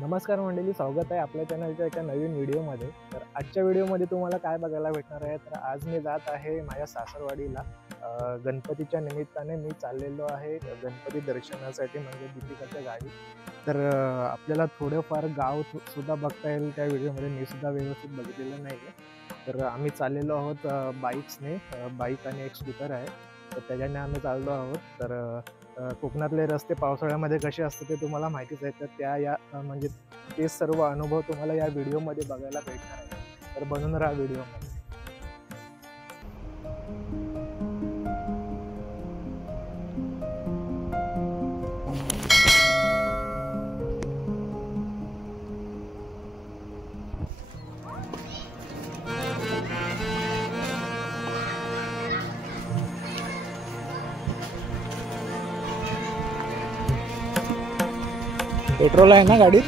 नमस्कार मंडळी, स्वागत आहे आपल्या चॅनलच्या एका नवीन व्हिडिओमध्ये. तर आजच्या व्हिडिओमध्ये तुम्हाला काय बघायला भेटणार आहे, तर आज मी जात आहे माझ्या सासरवाडीला. गणपतीच्या निमित्ताने मी चाललेलो आहे गणपती दर्शनासाठी, म्हणजे दीपिकाच्या गावी. तर आपल्याला थोडंफार गाव सुद्धा बघता येईल त्या व्हिडिओमध्ये. मी सुद्धा व्यवस्थित बघितलेलं नाही आहे. तर आम्ही चाललेलो आहोत बाईक्सने. बाईक आणि एक स्कूटर आहे, तर त्याच्याने आम्ही चाललो आहोत. तर कोकणातले रस्ते पावसाळ्यामध्ये कसे असतात ते तुम्हाला माहितीच आहे. तर म्हणजे ते सर्व अनुभव तुम्हाला या व्हिडिओमध्ये बघायला भेटणार आहे. तर बनून राहा व्हिडिओमध्ये. पेट्रोल आहे ना गाडीत?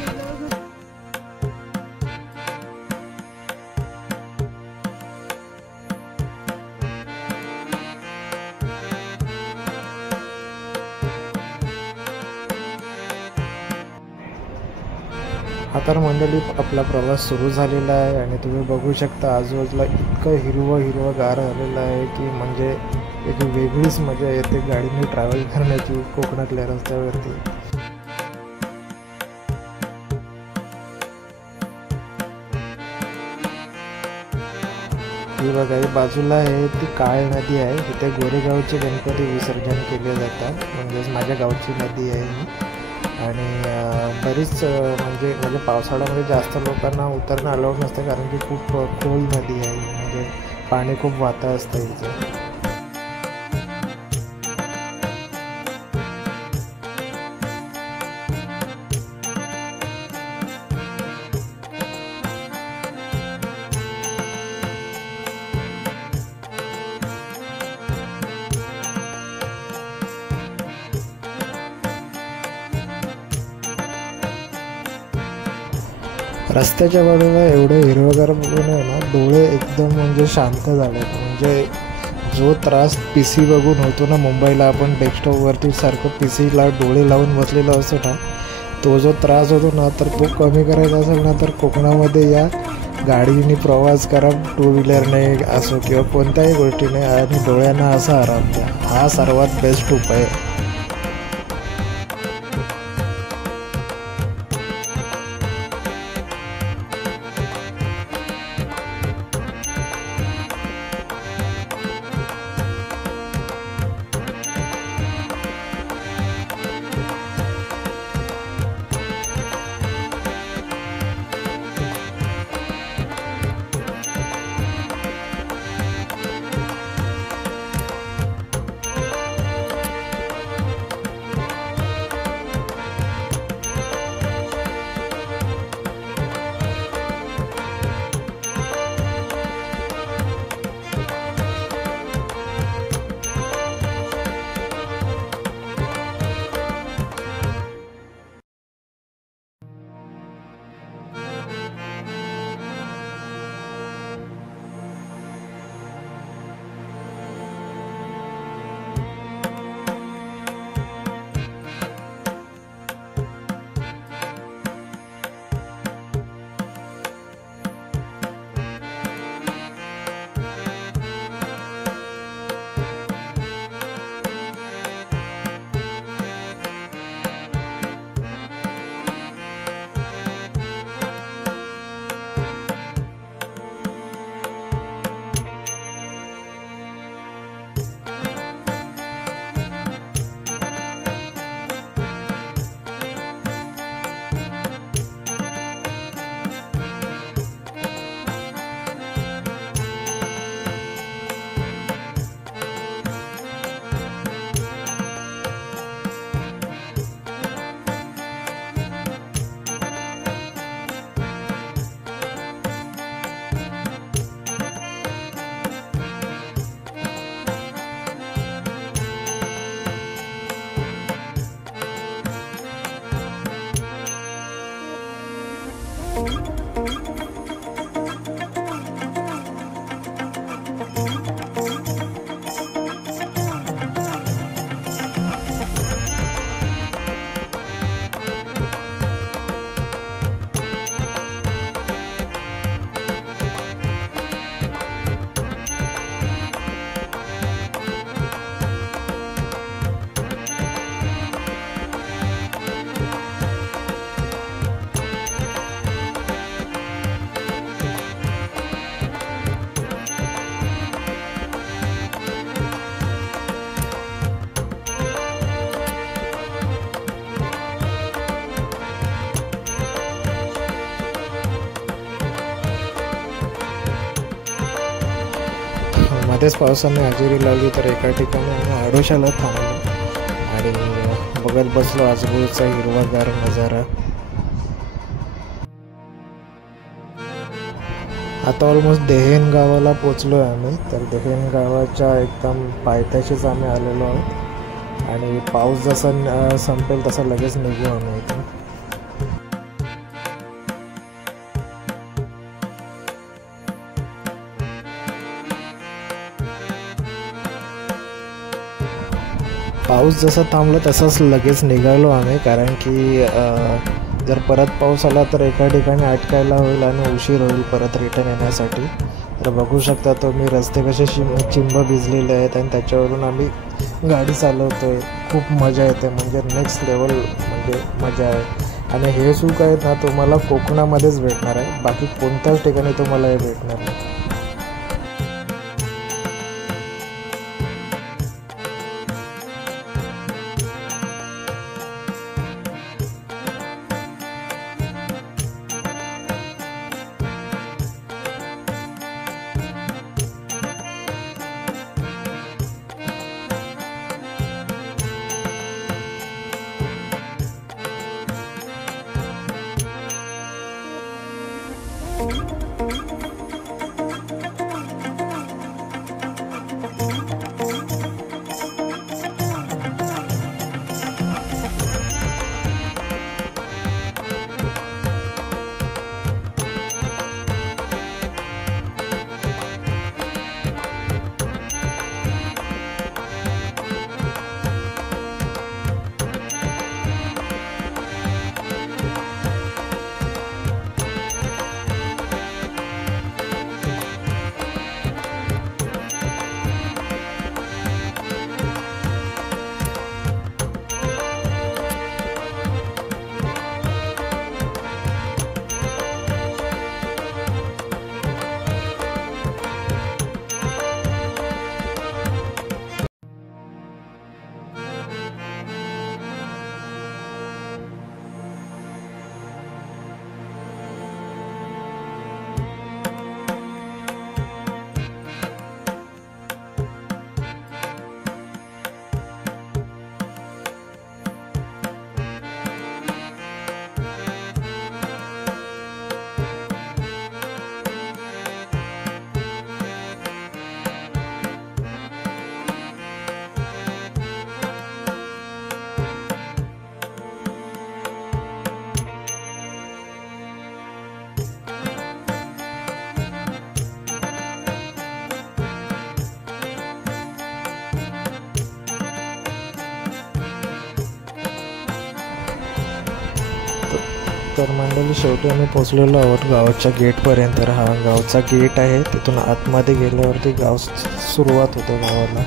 आता मंडळी आपला प्रवास सुरू झालेला आहे आणि तुम्ही बघू शकता आजूबाजूला इतकं हिरवं गार झालेलं आहे की म्हणजे एक वेगळीच मजा येते गाडीने ट्रॅव्हल करण्याची कोकणातल्या रस्त्यावरती. ही बघा, ही बाजूला आहे ती काळ नदी आहे. इथे गोरेगावचे गणपती विसर्जन केले जातात, म्हणजेच माझ्या गावची नदी आहे ही. आणि बरीच म्हणजे पावसाळ्यामध्ये जास्त लोकांना उतरणं अलाउड नसतं, कारण की खूप खोल नदी आहे, म्हणजे पाणी खूप वाहतं असतं इथे. रस्त्याच्या बाजूला एवढं हिरवगार बघून आहे ना, डोळे एकदम म्हणजे शांत झाले. म्हणजे जो त्रास PC बघून होतो ना मुंबईला, आपण डेस्कटॉपवरती सारखं PCला डोळे लावून बसलेलो असतो ना, तो जो त्रास होतो ना, तर तो कमी करायचा असेल ना, तर कोकणामध्ये या, गाडीने प्रवास करा, 2 व्हीलरने असो किंवा कोणत्याही गोष्टीने, आणि डोळ्यांना असा आराम द्या. हा सर्वात बेस्ट उपाय आहे. मध्येच पावसाने हजेरी लावली तर एका ठिकाणी आम्ही आडोशाला थांबलो आणि बघत बसलो आजूबाजूचा हिरवागार नजारा. आता ऑलमोस्ट देहेन गावाला पोचलो आहे आम्ही. तर देहेन गावाच्या एकदम पायथ्याशीच आम्ही आलेलो आहोत आणि पाऊस जसा संपेल तसा लगेच निघू आम्ही इथून. पाऊस जसा थांबला तसाच लगेच निघालो आम्ही, कारण की जर परत पाऊस आला तर एका ठिकाणी अटकायला होईल आणि उशीर होईल परत रिटर्न येण्यासाठी. तर बघू शकता तुम्ही रस्ते कसे चिंब भिजलेले आहेत आणि त्याच्यावरून आम्ही गाडी चालवतो आहे. खूप मजा येते, म्हणजे नेक्स्ट लेवल म्हणजे मजा आहे. आणि हे सुख आहेत ना तुम्हाला कोकणामध्येच भेटणार आहे, बाकी कोणत्याच ठिकाणी तुम्हाला हे भेटणार नाही. तर मंडळी शेवटी आम्ही पोचलेलो आहोत गावाच्या गेटपर्यंत. तर हा गावचा गेट आहे, तिथून आतमध्ये गेल्यावरती गाव सुरुवात होते गावाला.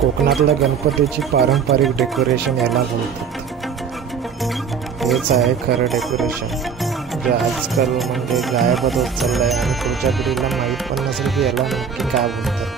कोकणातल्या गणपतीची पारंपरिक डेकोरेशन याला बोलतात. हेच आहे खरं डेकोरेशन, जे आजकाल म्हणजे गायबच होत चाललं आहे आणि पुढच्या पिढीला माहीत पण नसेल की याला नक्की काय बोलतात.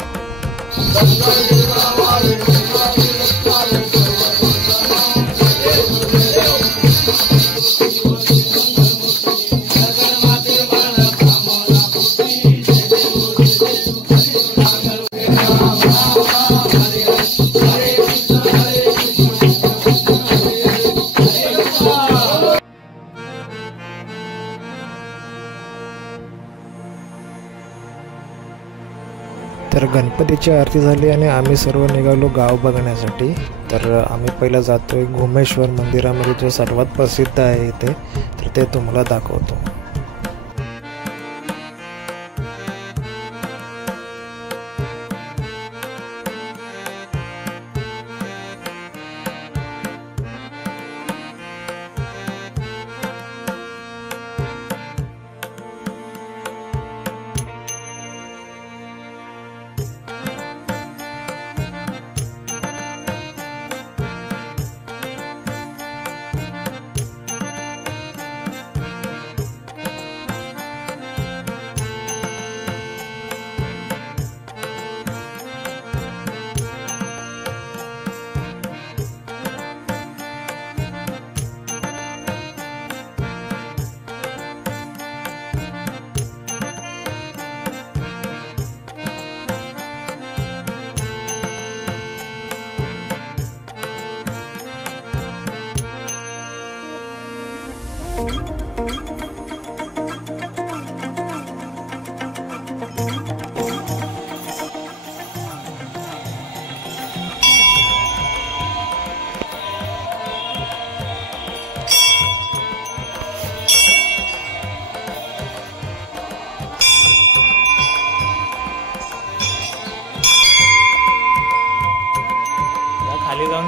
तर गणपतीची आरती झाली आणि आम्ही सर्व निघालो गाव बघण्यासाठी. तर आम्ही पहिला जातोय घुमेश्वर मंदिरामध्ये, जो सर्वात प्रसिद्ध आहे इथे. तर ते तुम्हाला दाखवतो.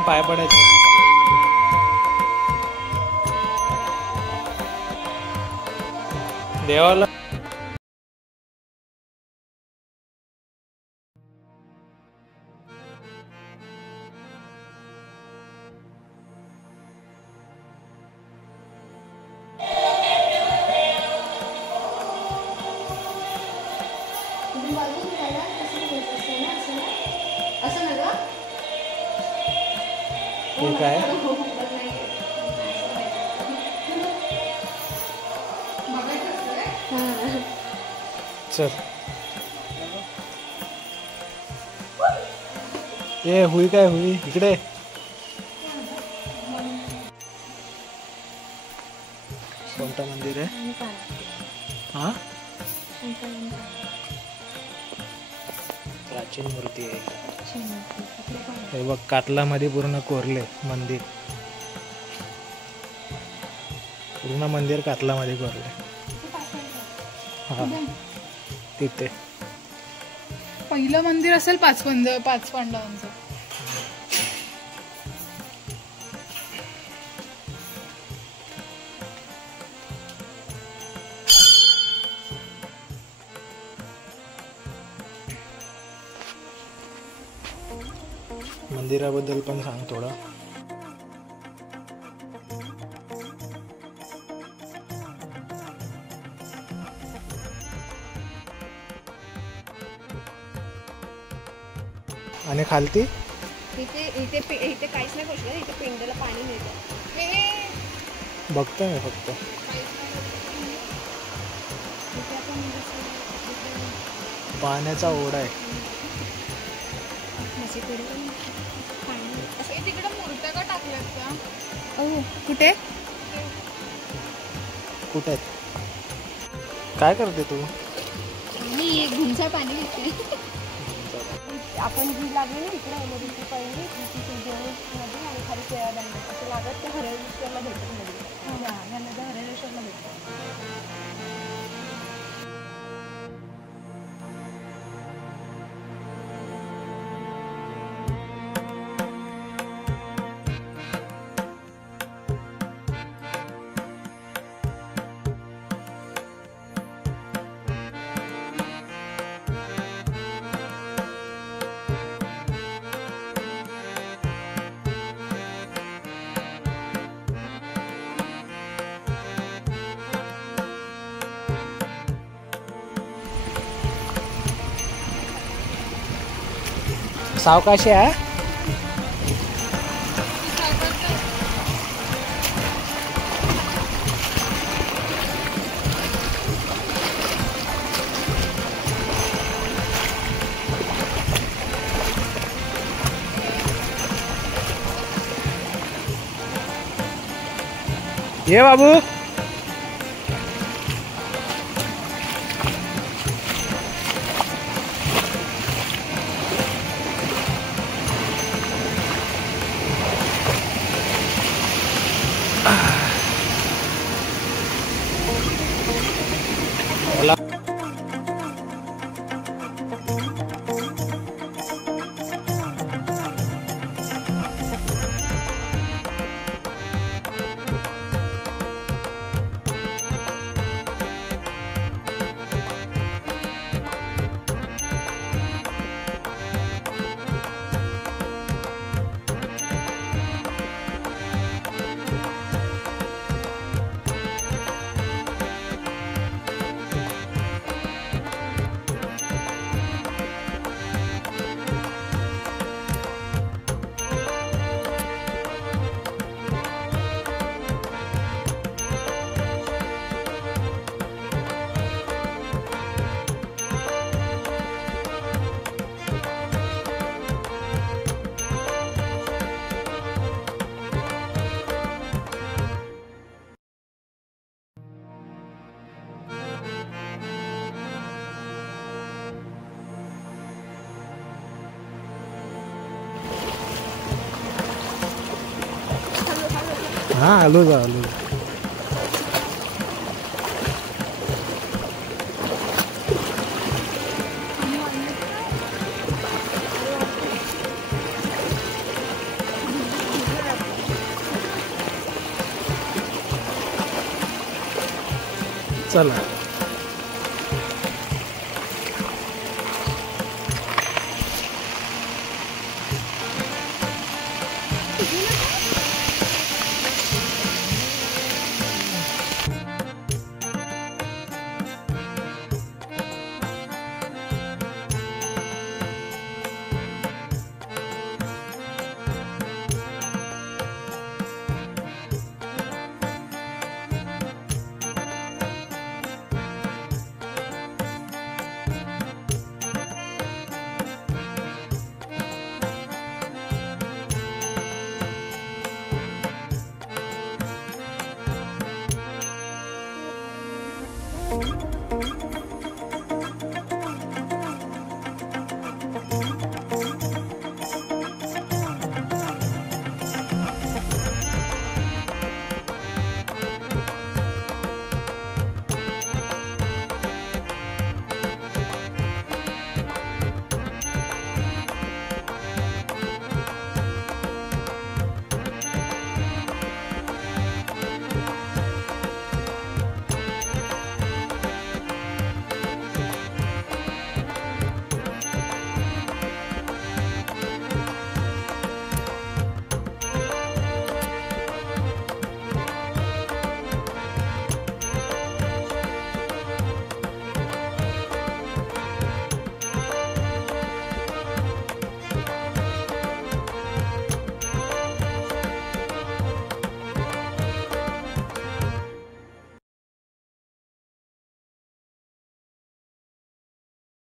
पाय पडायचे. देवाला ठीक आहे. चल ए हुई काय हुई इकडे. कोणतं मंदिर आहे? हा प्राचीन मूर्ती आहे. हे बघ कातलामध्ये पूर्ण कोरले मंदिर. पूर्ण मंदिर कातलामध्ये कोरले. हा तिथे पहिलं मंदिर असेल पाच पांडवांचं. मंदिराबद्दल पण सांग थोडं. आणि खालती इथे इथे इथे काहीच नाही बसलं. इथे पिंडीला पाणी मिळतं. बघतोय मी फक्त. पाण्याचा ओढा आहे. तिकडे मूर्त्या का टाकल्यात त्या? कुठे कुठे आहेत? काय करते तू? मी घुमसा पाणी घेते. आपण जी लागली ना इकडे नदीची पहिली नदी आणि खाली शेळ्या बांधतात असं लागत ते हरेश्वरला भेटत नदी. या नदी हरेश्वरला भेटतात. सावकाशी आहे. ये बाबू. हाँ आलू जा आलू. चला